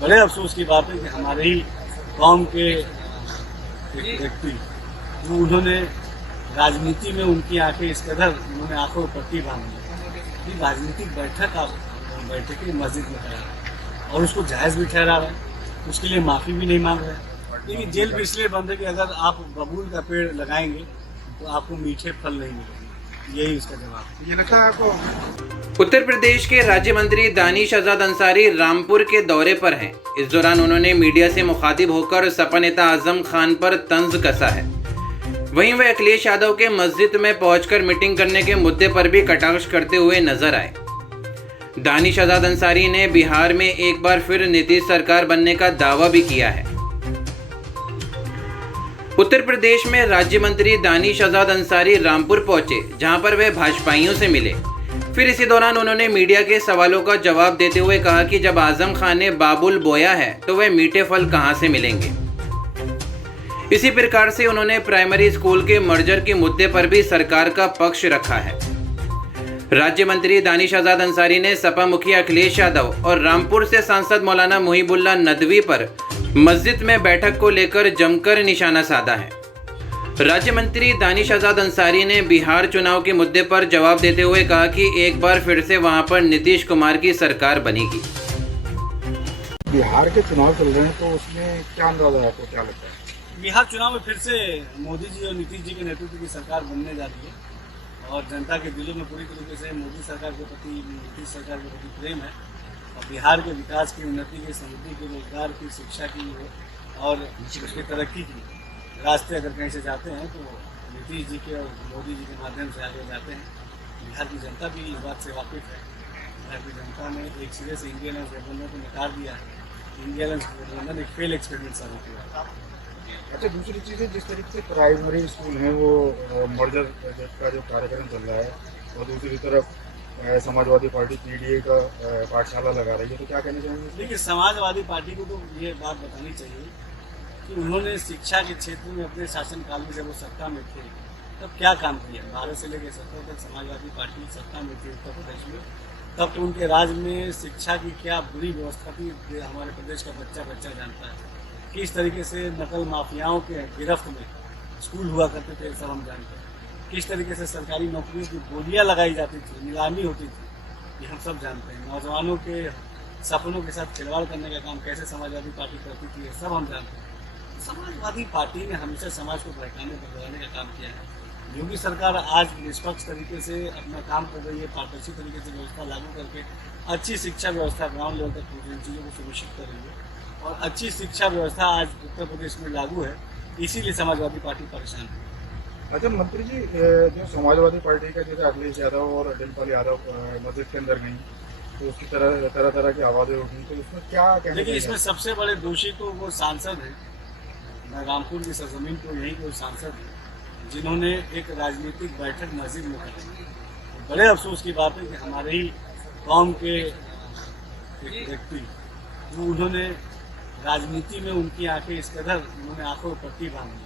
बड़े अफसोस की बात है कि हमारे ही कौम के एक व्यक्ति जो उन्होंने राजनीति में उनकी आंखें इस कदर उन्होंने आंखों में पट्टी बांध दी कि राजनीतिक बैठक आप बैठकें मस्जिद में करा और उसको जायज़ भी ठहरा रहे हैं, उसके लिए माफ़ी भी नहीं मांग रहे हैं। लेकिन जेल भी इसलिए बंद है कि अगर आप बबूल का पेड़ लगाएंगे तो आपको मीठे फल नहीं मिलेंगे, यही उसका जवाब। ये लगता है आपको। उत्तर प्रदेश के राज्य मंत्री दानिश आजाद अंसारी रामपुर के दौरे पर हैं। इस दौरान उन्होंने मीडिया से मुखातिब होकर सपा नेता आजम खान पर तंज कसा है। वहीं वे अखिलेश यादव के मस्जिद में पहुंचकर मीटिंग करने के मुद्दे पर भी कटाक्ष करते हुए नजर आए। दानिश आजाद अंसारी ने बिहार में एक बार फिर नीतीश सरकार बनने का दावा भी किया है। उत्तर प्रदेश में राज्य मंत्री दानिश आजाद अंसारी रामपुर पहुंचे, जहां पर वे भाजपाइयों से मिले। फिर इसी दौरान उन्होंने मीडिया के सवालों का जवाब देते हुए कहा कि जब आजम खान ने बाबुल बोया है तो वह मीठे फल कहां से मिलेंगे। इसी प्रकार से उन्होंने प्राइमरी स्कूल के मर्जर के मुद्दे पर भी सरकार का पक्ष रखा है। राज्य मंत्री दानिश आजाद अंसारी ने सपा मुखिया अखिलेश यादव और रामपुर से सांसद मौलाना मुहिबुल्लाह नदवी पर मस्जिद में बैठक को लेकर जमकर निशाना साधा है। राज्य मंत्री दानिश आजाद अंसारी ने बिहार चुनाव के मुद्दे पर जवाब देते हुए कहा कि एक बार फिर से वहां पर नीतीश कुमार की सरकार बनेगी। बिहार के चुनाव चल रहे हैं तो उसमें क्या अंदाजा है, आपको क्या लगता है? बिहार चुनाव में फिर से मोदी जी और नीतीश जी के नेतृत्व की सरकार बनने जा रही है और जनता के दिलों में पूरी तरीके से मोदी सरकार के प्रति, नीतीश सरकार के प्रति प्रेम है और बिहार के विकास की, उन्नति की, समृद्धि की, रोजगार की, शिक्षा की और उसकी तरक्की की रास्ते अगर कहीं से जाते हैं तो नीतीश जी के और मोदी जी के माध्यम से आगे जाते हैं। बिहार की जनता भी इस बात से वाकिफ है। बिहार की जनता ने एक सिरे से इंडियन अलायंस गठबंधन को नकार दिया है। इंडियन अलायंस गठबंधन एक फेल एक्सपेरिमेंट साबित हुआ। अच्छा, दूसरी चीज़ है, जिस तरीके से प्राइमरी स्कूल है वो मर्जर का जो कार्यक्रम चल रहा है और दूसरी तरफ समाजवादी पार्टी पीडीए का पाठशाला लगा रही है, तो क्या कहना चाहेंगे? देखिए, समाजवादी पार्टी को तो ये बात बतानी चाहिए कि उन्होंने शिक्षा के क्षेत्र में अपने शासनकाल में जब वो सत्ता में थे तब क्या काम किया। 12 से लेकर 17 तक समाजवादी पार्टी सत्ता में थी उत्तर प्रदेश में, तब तो उनके राज में शिक्षा की क्या बुरी व्यवस्था थी हमारे प्रदेश का बच्चा बच्चा जानता है। किस तरीके से नकल माफियाओं के गिरफ्त में स्कूल हुआ करते थे सब हम जानते हैं। किस तरीके से सरकारी नौकरियों की बोलियां लगाई जाती थी, नीलामी होती थी, ये हम सब जानते हैं। नौजवानों के सपनों के साथ खिलवाड़ करने का काम कैसे समाजवादी पार्टी करती थी, ये सब हम जानते हैं। समाजवादी पार्टी ने हमेशा समाज को बहकाने बदलाने का काम किया है। योगी सरकार आज निष्पक्ष तरीके से अपना काम कर रही है, पारदर्शी तरीके से व्यवस्था लागू करके अच्छी शिक्षा व्यवस्था ग्राउंड लेवल तक इन चीज़ों को सुनिश्चित कर रही है और अच्छी शिक्षा व्यवस्था आज उत्तर प्रदेश में लागू है, इसीलिए समाजवादी पार्टी परेशान है। अच्छा मंत्री जी, जो समाजवादी पार्टी का जैसे अखिलेश यादव और डिम्पल यादव मस्जिद के अंदर गई तो उसकी तरह तरह की आवाज़ें उठी, तो इसमें क्या कहना? देखिए, इसमें सबसे बड़े दोषी तो वो सांसद हैं। रामपुर की सरजमीन को यही कोई सांसद है जिन्होंने एक राजनीतिक बैठक मस्जिद में कराई। बड़े अफसोस की बात है कि हमारे ही कौम के एक व्यक्ति जो उन्होंने राजनीति में उनकी आंखें इस कदर उन्होंने आंखों में पट्टी बांध दी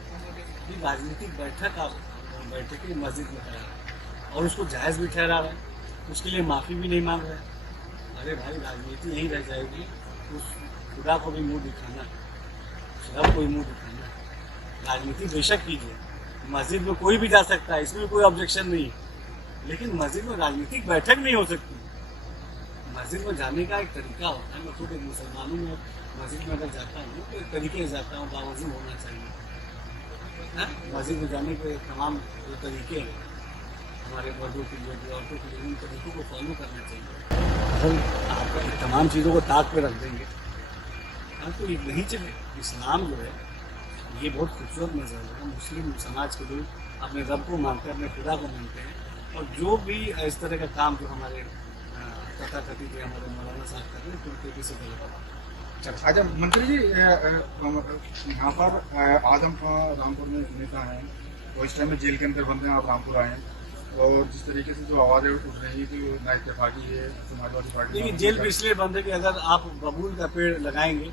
कि राजनीतिक बैठक आप बैठकें मस्जिद में करा और उसको जायज़ भी ठहरा रहे हैं, उसके लिए माफ़ी भी नहीं मांग रहे हैं। अरे भाई, राजनीति यहीं रह जाएगी, उस खुदा को भी मुँह दिखाना, सब कोई मुँह दिखाना। राजनीति बेशक कीजिए, मस्जिद में कोई भी जा सकता है, इसमें कोई ऑब्जेक्शन नहीं है, लेकिन मस्जिद में राजनीतिक बैठक नहीं हो सकती। मस्जिद में जाने का एक तरीका होता है। मैं खुद एक मुसलमानों में मस्जिद में अगर जाता हूँ तो एक तरीके से जाता हूँ, बावजूद होना चाहिए। मस्जिद में जाने के तमाम जो तरीके हैं हमारे मर्दों के लिए भी, औरतों के लिए, उन तरीकों को फॉलो करना चाहिए। हम आप तमाम चीज़ों को ताक पे रख देंगे तो नहीं चले। इस्लाम जो है ये बहुत खूबसूरत मज़हब है। मुस्लिम समाज के लोग अपने रब को मानते हैं, अपने खुदा को मानते हैं और जो भी इस तरह का काम जो हमारे तथाकथित हमारे मौलाना साहब कर रहे हैं पूरी तरीके से गलत है। अच्छा मंत्री जी, यहाँ पर आजम खान रामपुर में नेता हैं और इस टाइम में जेल के अंदर बंद हैं, आप रामपुर आए हैं और जिस तरीके से जो आवाज़ें उठ रही थी ना इत्तेफाकी है समाजवादी पार्टी। देखिए, जेल भी इसलिए बंद है कि अगर आप बबूल का पेड़ लगाएंगे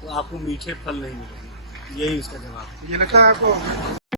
तो आपको मीठे फल नहीं मिलेंगे, यही उसका जवाब। ये लगता है आपको?